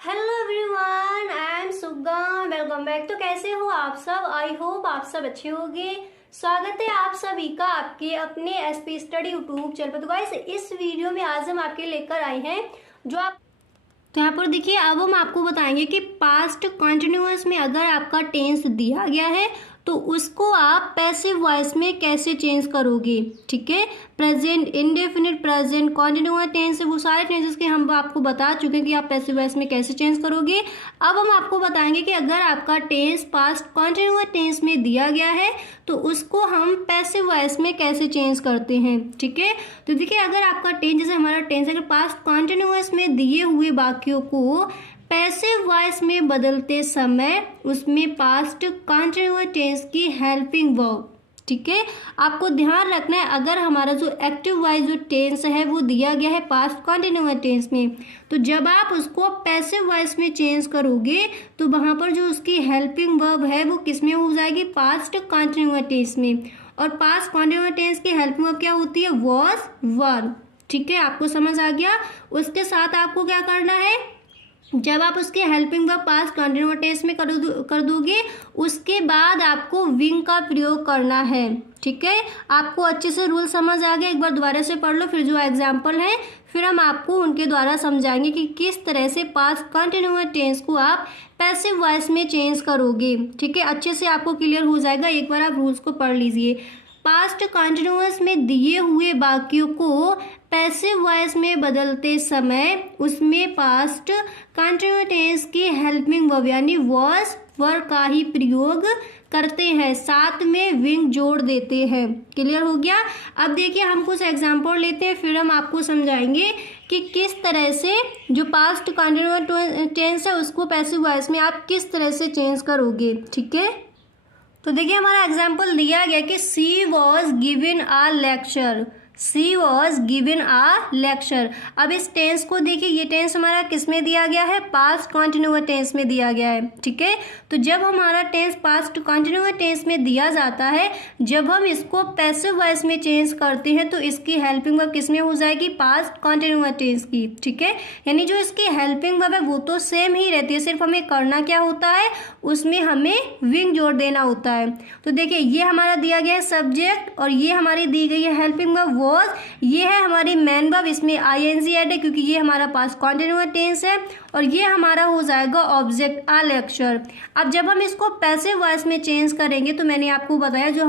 Hello everyone, I am सुगम। Welcome back. तो कैसे हो आप सब? आई होप आप सब अच्छे होंगे। स्वागत है आप सभी का आपके अपने एसपी स्टडी यूट्यूब चैनल पर। तो गाइस, इस वीडियो में आज हम आपके लेकर आए हैं जो आप तो यहाँ पर देखिए, अब हम आपको बताएंगे कि पास्ट कॉन्टिन्यूअस में अगर आपका टेंस दिया गया है तो उसको आप पैसिव वॉइस में कैसे चेंज करोगे। ठीक है, present, indefinite, present, continuous tense, वो सारे टेंसेस के हम आपको बता चुके हैं कि आप पैसिव वॉइस में कैसे चेंज करोगे। अब हम आपको बताएंगे कि अगर आपका टेंस पास्ट कॉन्टिन्यूअस टेंस में दिया गया है तो उसको हम पैसिव वॉइस में कैसे चेंज करते हैं। ठीक है, तो देखिए, अगर आपका टेंस, जैसे हमारा टेंस अगर पास्ट कॉन्टिन्यूअस में दिए हुए वाक्यों को पैसिव वॉइस में बदलते समय उसमें पास्ट कॉन्टिन्यूअस टेंस की हेल्पिंग वर्ब, ठीक है, आपको ध्यान रखना है। अगर हमारा जो एक्टिव वॉइस जो टेंस है वो दिया गया है पास्ट कॉन्टिन्यूअस टेंस में, तो जब आप उसको पैसिव वॉइस में चेंज करोगे तो वहाँ पर जो उसकी हेल्पिंग वर्ब है वो किस में हो जाएगी? पास्ट कॉन्टिन्यूअस टेंस में। और पास्ट कॉन्टिन्यूअस टेंस की हेल्पिंग वर्ब क्या होती है? वॉज, वर। ठीक है, आपको समझ आ गया। उसके साथ आपको क्या करना है, जब आप उसके helping verb past continuous tense में कर दोगे उसके बाद आपको विंग का प्रयोग करना है। ठीक है, आपको अच्छे से रूल समझ आ गया। एक बार दोबारा से पढ़ लो, फिर जो एग्जाम्पल है फिर हम आपको उनके द्वारा समझाएंगे कि किस तरह से पास्ट कॉन्टिन्यूअस टेंस को आप पैसिव वॉइस में चेंज करोगे। ठीक है, अच्छे से आपको क्लियर हो जाएगा। एक बार आप रूल्स को पढ़ लीजिए। पास्ट कॉन्टिन्यूअस में दिए हुए वाक्यों को पैसिव वॉइस में बदलते समय उसमें पास्ट कॉन्टिन्यूअस टेंस की हेल्पिंग वर्ब यानी वॉज, वर का ही प्रयोग करते हैं, साथ में विंग जोड़ देते हैं। क्लियर हो गया। अब देखिए, हम कुछ एग्जाम्पल लेते हैं, फिर हम आपको समझाएंगे कि किस तरह से जो पास्ट कॉन्टिन्यूअस टेंस है उसको पैसिव वॉइस में आप किस तरह से चेंज करोगे। ठीक है, तो देखिए, हमारा एग्जाम्पल दिया गया कि she was given a lecture. She was given a lecture. अब इस टेंस को देखिए, ये टेंस हमारा किस में दिया गया है? पास्ट कॉन्टिन्यूअस टेंस में दिया गया है। ठीक है, तो जब हमारा टेंस पास्ट कॉन्टिन्यूअस टेंस में दिया जाता है, जब हम इसको पैसिव वॉइस में चेंज करते हैं तो इसकी हेल्पिंग वर्ब किस में हो जाएगी? पास्ट कॉन्टिन्यूअस टेंस की। ठीक है, यानी जो इसकी हेल्पिंग वर्ब है वो तो सेम ही रहती है, सिर्फ हमें करना क्या होता है, उसमें हमें विंग जोड़ देना होता है। तो देखिए, ये हमारा दिया गया है सब्जेक्ट और ये हमारी दी गई है हेल्पिंग वर्ब वॉज। ये है हमारी मेन वर्ब, इसमें आईएनजी ऐड है क्योंकि ये हमारा पास्ट कॉन्टिन्यूअस टेंस है। और ये हमारा हो जाएगा ऑब्जेक्ट आ लेक्चर। अब जब हम इसको पैसिव वॉइस में चेंज करेंगे तो मैंने आपको बताया जो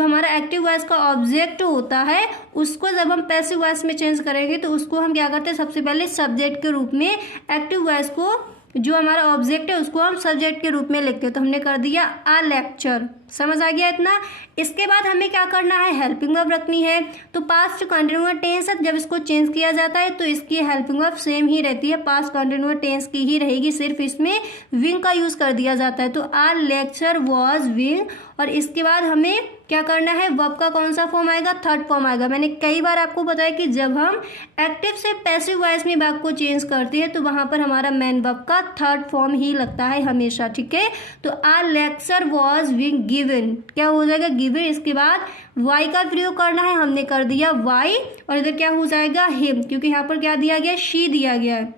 हमारा एक्टिव वॉइस का ऑब्जेक्ट होता है उसको जब हम पैसिव वॉइस में चेंज करेंगे तो उसको हम क्या करते हैं? सबसे पहले सब्जेक्ट के रूप में एक्टिव वॉइस को, जो हमारा ऑब्जेक्ट है उसको हम सब्जेक्ट के रूप में लिखते हैं। तो हमने कर दिया आ लेक्चर। समझ आ गया इतना? इसके बाद हमें क्या करना है? हेल्पिंग वर्ब रखनी है। तो पास्ट कॉन्टिन्यूअस टेंस है, जब इसको चेंज किया जाता है तो इसकी हेल्पिंग वर्ब सेम ही रहती है, पास्ट कॉन्टिन्यूअस टेंस की ही रहेगी, सिर्फ इसमें विंग का यूज कर दिया जाता है। तो आ लेक्चर वॉज विंग। और इसके बाद हमें क्या करना है? वर्ब का कौन सा फॉर्म आएगा? थर्ड फॉर्म आएगा। मैंने कई बार आपको बताया कि जब हम एक्टिव से पैसिव वॉइस में वर्ब को चेंज करते हैं तो वहां पर हमारा मेन वर्ब का थर्ड फॉर्म ही लगता है हमेशा। ठीक है, तो a lecture was wing given, क्या हो जाएगा? गिवन। इसके बाद वाई का प्रयोग करना है, हमने कर दिया वाई। और इधर क्या हो जाएगा? हिम, क्योंकि यहाँ पर क्या दिया गया? शी दिया गया है।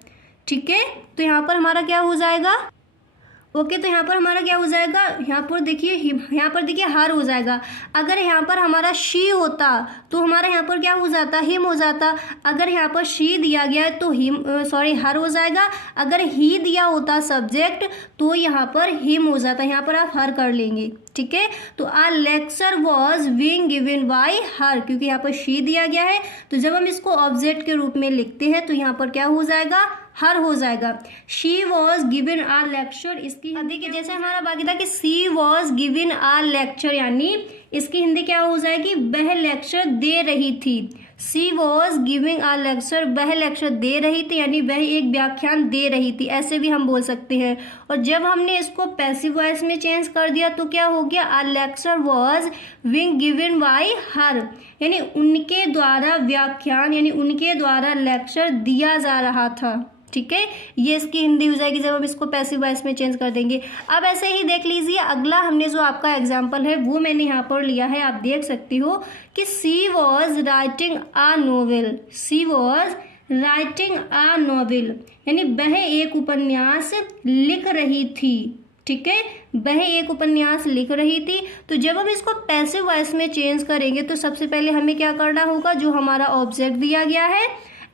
ठीक है, तो यहाँ पर हमारा क्या हो जाएगा? ओके, तो यहाँ पर हमारा क्या हो जाएगा? यहाँ पर देखिए हर हो जाएगा। अगर यहाँ पर हमारा शी होता तो हमारा यहाँ पर क्या हो जाता? हिम हो जाता। अगर यहाँ पर शी दिया गया है तो हर हो जाएगा। अगर ही दिया होता सब्जेक्ट तो यहाँ पर हिम हो जाता, यहाँ पर आप हर कर लेंगे। ठीक है, तो a lecture was being given by her, क्योंकि यहाँ पर शी दिया गया है तो जब हम इसको ऑब्जेक्ट के रूप में लिखते हैं तो यहाँ पर क्या हो जाएगा? हर हो जाएगा। She was given a lecture, इसकी देखिए जैसे हमारा बाकी था कि she was given a lecture, यानी इसकी हिंदी क्या हो जाएगी? वह लेक्चर दे रही थी। सी वॉज गिविंग आ लेक्चर, वह लेक्चर दे रही थी, यानी वह एक व्याख्यान दे रही थी, ऐसे भी हम बोल सकते हैं। और जब हमने इसको पैसिव वॉइस में चेंज कर दिया तो क्या हो गया? A lecture was being given by her, यानी उनके द्वारा व्याख्यान यानी उनके द्वारा लेक्चर दिया जा रहा था। ठीक है, ये इसकी हिंदी हो जाएगी जब हम इसको पैसिव वॉइस में चेंज कर देंगे। अब ऐसे ही देख लीजिए, अगला हमने जो आपका एग्जाम्पल है वो मैंने यहाँ पर लिया है, आप देख सकती हो कि she was writing a novel. She was writing a novel, यानी वह एक उपन्यास लिख रही थी। ठीक है, वह एक उपन्यास लिख रही थी। तो जब हम इसको पैसिव वॉइस में चेंज करेंगे तो सबसे पहले हमें क्या करना होगा, जो हमारा ऑब्जेक्ट दिया गया है,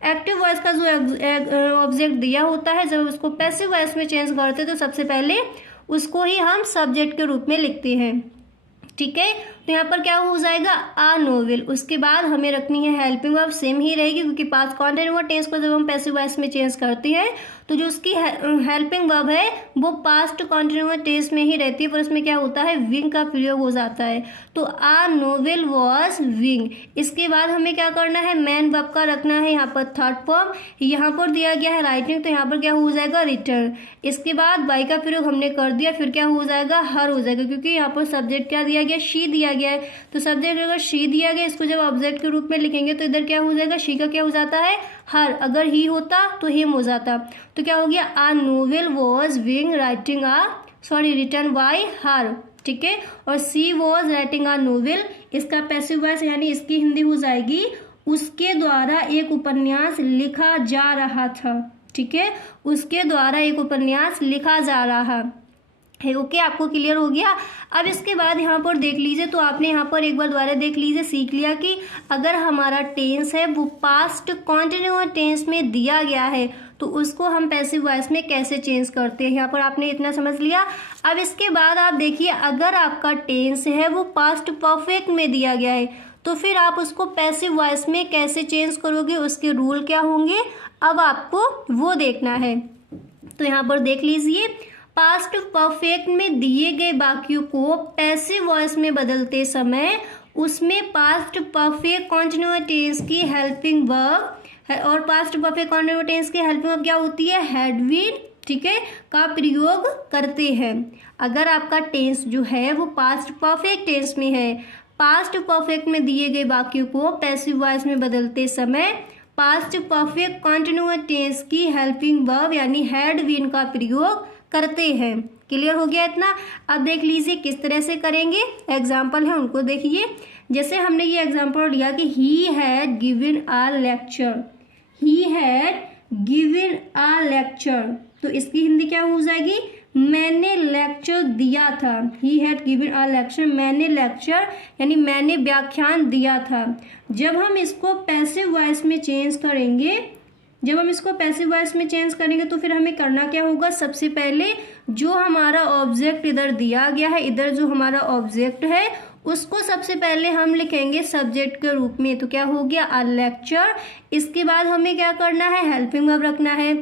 एक्टिव वॉइस का जो ऑब्जेक्ट दिया होता है, जब उसको पैसिव वॉइस में चेंज करते हैं तो सबसे पहले उसको ही हम सब्जेक्ट के रूप में लिखते हैं। ठीक है, तो यहाँ पर क्या हो जाएगा, आ नोवेल। उसके बाद हमें रखनी है हेल्पिंग वर्ब, सेम ही रहेगी क्योंकि पास्ट कॉन्टिन्यूअस टेंस को जब हम पैसिव वॉइस में चेंज करते हैं तो जो उसकी हेल्पिंग वर्ब है वो पास्ट कॉन्टिन्यूअस टेंस में ही रहती है, पर उसमें क्या होता है, विंग का प्रयोग हो जाता है। तो आ नोवेल वॉज विंग। इसके बाद हमें क्या करना है, मैन वर्ब का रखना है यहाँ पर थर्ड फॉर्म। यहाँ पर दिया गया है राइटिंग, तो यहाँ पर क्या हो जाएगा, रिटर्न। इसके बाद बाई का प्रयोग हमने कर दिया, फिर क्या हो जाएगा, हर हो जाएगा, क्योंकि यहाँ पर सब्जेक्ट क्या दिया गया, शी दिया गया है। तो सब्जेक्ट अगर शी दिया गया, इसको जब ऑब्जेक्ट के रूप में लिखेंगे तो इधर क्या हो जाएगा, शी का क्या हो जाता है, हर। अगर ही होता तो हिम हो जाता। तो क्या हो गया, a novel was being writing written by her. ठीक है, और she was writing a novel, इसका पैसिव वॉइस यानी इसकी हिंदी हो जाएगी, उसके द्वारा एक उपन्यास लिखा जा रहा था। ठीक है, उसके द्वारा एक उपन्यास लिखा जा रहा है। ओके, आपको क्लियर हो गया। अब इसके बाद यहाँ पर देख लीजिए, तो आपने यहाँ पर एक बार दोबारा देख लीजिए, सीख लिया कि अगर हमारा टेंस है वो पास्ट कॉन्टिन्यूअस टेंस में दिया गया है तो उसको हम पैसिव वॉइस में कैसे चेंज करते हैं। यहाँ पर आपने इतना समझ लिया। अब इसके बाद आप देखिए, अगर आपका टेंस है वो पास्ट परफेक्ट में दिया गया है तो फिर आप उसको पैसिव वॉइस में कैसे चेंज करोगे, उसके रूल क्या होंगे, अब आपको वो देखना है। तो यहाँ पर देख लीजिए, पास्ट परफेक्ट में दिए गए वाक्यों को पैसिव वॉइस में बदलते समय उसमें पास्ट परफेक्ट कॉन्टिन्यूअस टेंस की हेल्पिंग वर्ब है, और पास्ट परफेक्ट कॉन्टिन्यूअस टेंस की हेल्पिंग वर्ब क्या होती है, हैड बीन, ठीक है, का प्रयोग करते हैं। अगर आपका टेंस जो है वो पास्ट परफेक्ट टेंस में है, पास्ट परफेक्ट में दिए गए वाक्यों को पैसिव वॉइस में बदलते समय पास्ट परफेक्ट कॉन्टिन्यूअस टेंस की हेल्पिंग वर्ब यानी हैड बीन का प्रयोग करते हैं। क्लियर हो गया इतना। अब देख लीजिए किस तरह से करेंगे, एग्जाम्पल है उनको देखिए। जैसे हमने ये एग्जाम्पल लिया कि he had given a lecture, he had given a lecture, तो इसकी हिंदी क्या हो जाएगी, मैंने लेक्चर दिया था। He had given a lecture, मैंने लेक्चर यानी मैंने व्याख्यान दिया था। जब हम इसको पैसिव वॉइस में चेंज करेंगे, तो फिर हमें करना क्या होगा, सबसे पहले जो हमारा ऑब्जेक्ट इधर दिया गया है, इधर जो हमारा ऑब्जेक्ट है उसको सबसे पहले हम लिखेंगे सब्जेक्ट के रूप में। तो क्या हो गया, अ लेक्चर। इसके बाद हमें क्या करना है, हेल्पिंग वर्ब रखना है।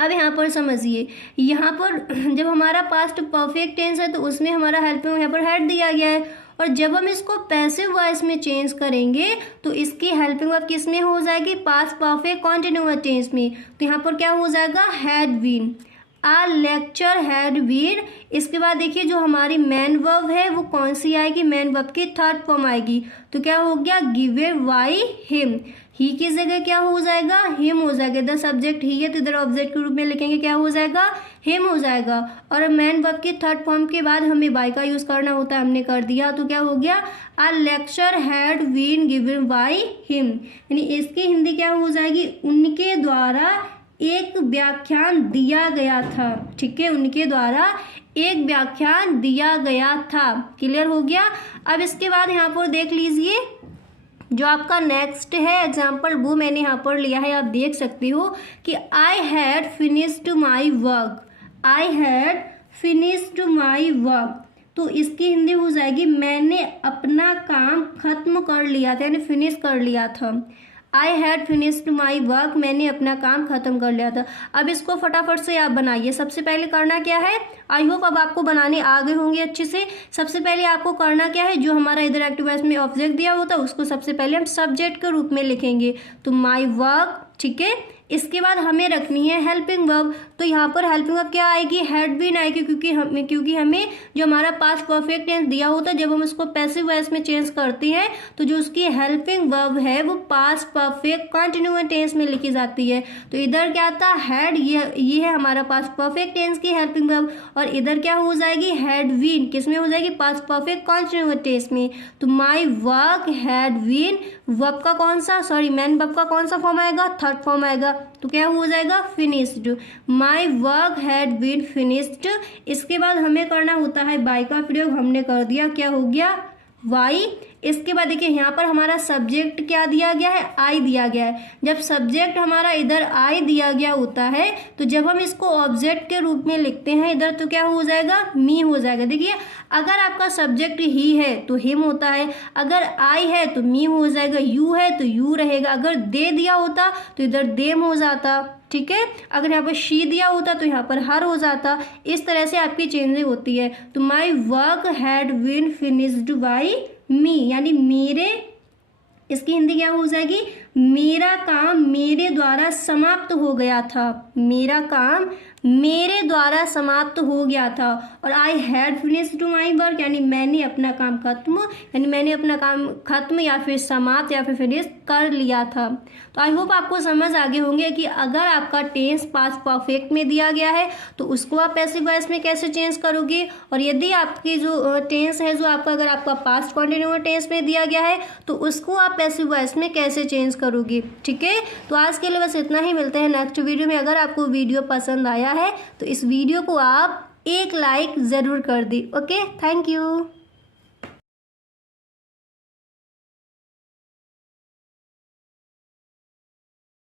अब यहाँ पर समझिए, यहाँ पर जब हमारा पास्ट परफेक्ट टेंस है तो उसमें हमारा हेल्पिंग यहाँ पर हैड दिया गया है, और जब हम इसको पैसिव वॉइस में चेंज करेंगे तो इसकी हेल्पिंग वर्ब किस में हो जाएगी, पास्ट परफेक्ट कॉन्टिन्यूअस टेंस में। तो यहाँ पर क्या हो जाएगा, had been, a lecture had been. इसके बाद देखिए जो हमारी मैन वर्ब है वो कौन सी आएगी, मैन वर्ब की थर्ड फॉर्म आएगी। तो क्या हो गया, गिवन बाय हिम, ही की जगह क्या हो जाएगा, हिम हो जाएगा। इधर सब्जेक्ट ही है तो इधर ऑब्जेक्ट के रूप में लिखेंगे, क्या हो जाएगा, हिम हो जाएगा। और मैन वर्ब की थर्ड फॉर्म के बाद हमें बाय का यूज करना होता है, हमने कर दिया। तो क्या हो गया, a lecture had been given by him, यानी इसकी हिंदी क्या हो जाएगी, उनके द्वारा एक व्याख्यान दिया गया था। ठीक है, उनके द्वारा एक व्याख्यान दिया गया था। क्लियर हो गया। अब इसके बाद यहाँ पर देख लीजिए, जो आपका नेक्स्ट है एग्जाम्पल वो मैंने यहाँ पर लिया है, आप देख सकते हो कि I had finished my work, I had finished my work. तो इसकी हिंदी हो जाएगी, मैंने अपना काम खत्म कर लिया था, यानी फिनिश कर लिया था। I had finished my work, मैंने अपना काम खत्म कर लिया था। अब इसको फटाफट से आप बनाइए। सबसे पहले करना क्या है, आई होप अब आपको बनाने आ गए होंगे अच्छे से। सबसे पहले आपको करना क्या है, जो हमारा इधर एक्टिव वॉइस में ऑब्जेक्ट दिया होता है उसको सबसे पहले हम सब्जेक्ट के रूप में लिखेंगे, तो माई वर्क। ठीक है, इसके बाद हमें रखनी है हेल्पिंग वर्ब। तो यहाँ पर हेल्पिंग वर्ब क्या आएगी, हैड बीन आएगी, क्योंकि हमें जो हमारा पास्ट परफेक्ट टेंस दिया होता है जब हम उसको पैसिव वॉइस में चेंज करते हैं तो जो उसकी हेल्पिंग वर्ब है वो पास्ट परफेक्ट कंटिन्यूअस टेंस में लिखी जाती है। तो इधर क्या आता है, हैड, ये है हमारा पास्ट परफेक्ट टेंस की हेल्पिंग वर्ब, और इधर क्या हो जाएगी, हैड बीन, किस में हो जाएगी, पास्ट परफेक्ट कंटिन्यूअस टेंस में। तो my work had been, verb का कौन सा, मैन वर्ब का कौन सा फॉर्म आएगा, थर्ड फॉर्म आएगा तो क्या हो जाएगा finished. My work had been finished. इसके बाद हमें करना होता है बाई का प्रयोग, हमने कर दिया, क्या हो गया वाई। इसके बाद देखिए यहाँ पर हमारा सब्जेक्ट क्या दिया गया है, आई दिया गया है। जब सब्जेक्ट हमारा इधर आई दिया गया होता है तो जब हम इसको ऑब्जेक्ट के रूप में लिखते हैं इधर तो क्या हो जाएगा मी हो जाएगा। देखिए अगर आपका सब्जेक्ट ही है तो हिम होता है, अगर आई है तो मी हो जाएगा, यू है तो यू रहेगा, अगर दे दिया होता तो इधर देम हो जाता, ठीक है। अगर यहाँ पर शी दिया होता तो यहाँ पर हर हो जाता। इस तरह से आपकी चेंजिंग होती है। तो my work had been finished by me, यानी मेरे, इसकी हिंदी क्या हो जाएगी, मेरा काम मेरे द्वारा समाप्त हो गया था, मेरा काम मेरे द्वारा समाप्त हो गया था। और I had finished my work, यानी मैंने अपना काम खत्म, यानी मैंने अपना काम खत्म या फिर समाप्त या फिर फिनिश कर लिया था। तो आई होप आपको समझ आ गए होंगे कि अगर आपका टेंस पास्ट परफेक्ट में दिया गया है तो उसको आप पैसिव वॉइस में कैसे चेंज करोगे, और यदि आपकी जो टेंस है जो आपका अगर आपका पास्ट कंटिन्यूअस टेंस में दिया गया है तो उसको आप पैसिव वॉइस में कैसे चेंज करोगे, ठीक है। तो आज के लिए बस इतना ही, मिलते हैं नेक्स्ट वीडियो में। अगर आपको वीडियो पसंद आया है तो इस वीडियो को आप एक लाइक ज़रूर कर दी। Okay, thank you.